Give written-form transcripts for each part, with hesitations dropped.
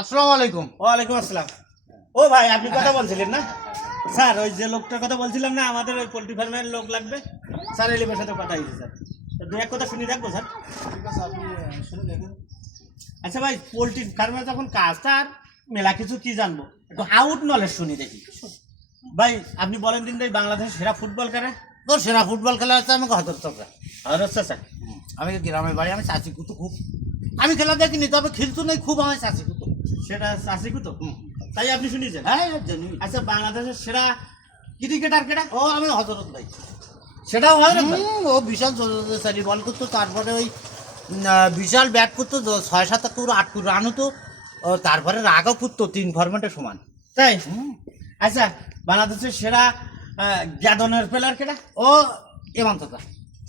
আসসালামু আলাইকুম। ওয়ালাইকুম আসসালাম। ও ভাই, আপনি কথা বলছিলেন না স্যার? ওই যে লোকটার কথা বলছিলাম না, আমাদের ওই পোল্ট্রি ফার্মের লোক লাগবে স্যার। এলিমের সাথে কথা হয়েছে স্যার। তো দু এক কথা শুনি রাখবো স্যার। ঠিক আছে, আপনি শুনে দেখুন। আচ্ছা ভাই, পোল্ট্রি ফার্মে যখন কাজ, তার মেলা কিছু কি জানবো, একটু আউট নলেজ শুনি দেখি ভাই। আপনি বলেন দিন ভাই, বাংলাদেশের সেরা ফুটবল কারা? তোর সেরা ফুটবল খেলা হচ্ছে আমাকে হজর চক্রা। আর হচ্ছে স্যার, আমি গ্রামের বাড়ি, আমি চাচি কুতু খুব। আমি খেলা দেখিনি, তবে খেলতো নেই খুব, আমি চাচি কুতু। সেটা আসিকু তো, তাই আপনি শুনিয়েছেন? হ্যাঁ জানি। আচ্ছা, বাংলাদেশের সেরা ক্রিকেটার কেটা? ও আমি হজরত ভাই। সেটাও হয় না ভাই? ও বিশাল সারি বল করতো, তারপরে ওই বিশাল ব্যাট করতো, 6-7 করে 8 করে রান হতো। তারপরে রাগও করতো 3 ফরম্যাটে সমান। তাই? আচ্ছা, বাংলাদেশের সেরা গ্যাদনের প্লেয়ার কেটা? ও এমন কথা।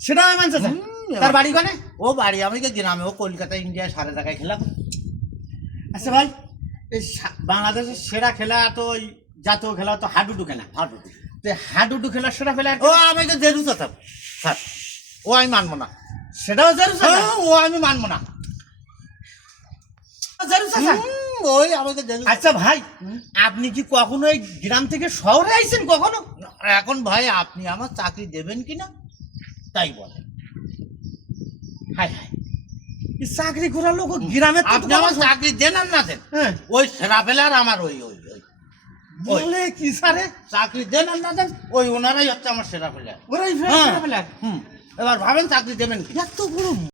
সেটাও মানছে স্যার। তার বাড়ি কোনে? ও বাড়ি আমি গ্রামে, ও কলকাতা ইন্ডিয়া সারে জায়গায় খেলাম। আচ্ছা ভাই, এই বাংলাদেশের সেরা খেলা তো ওই জাতীয় খেলা তো হাডুডু খেলা। হাডুডু। তো হাডুডু খেলার সেরা প্লেয়ার ও আমি জেরু চাচা স্যার, ও আমি মানবো না। সেটাও জারু স্যার। ও আমি মানবো না। জারু স্যার। ওই আমাকে জেরু। আচ্ছা ভাই, আপনি কি কখনো এই গ্রাম থেকে শহরে আইছেন কখনো? এখন ভাই আপনি আমার চাকরি দেবেন কিনা তাই বলেন। হাই হাই, এই চাকরি করার লোক গ্রামে আপনি আমার চাকরি দেন আর না দেন, হ্যাঁ, ওই সেরা পেলার আমার ওই ওই ওই বলে কি স্যারে? চাকরি দেন আর না দেন, ওই ওনারাই হচ্ছে আমার সেরা পেলার। ওরাই হ্যাঁ। সেরা প্লেয়ার। এবার ভাবেন চাকরি দেবেন কি। এত বড়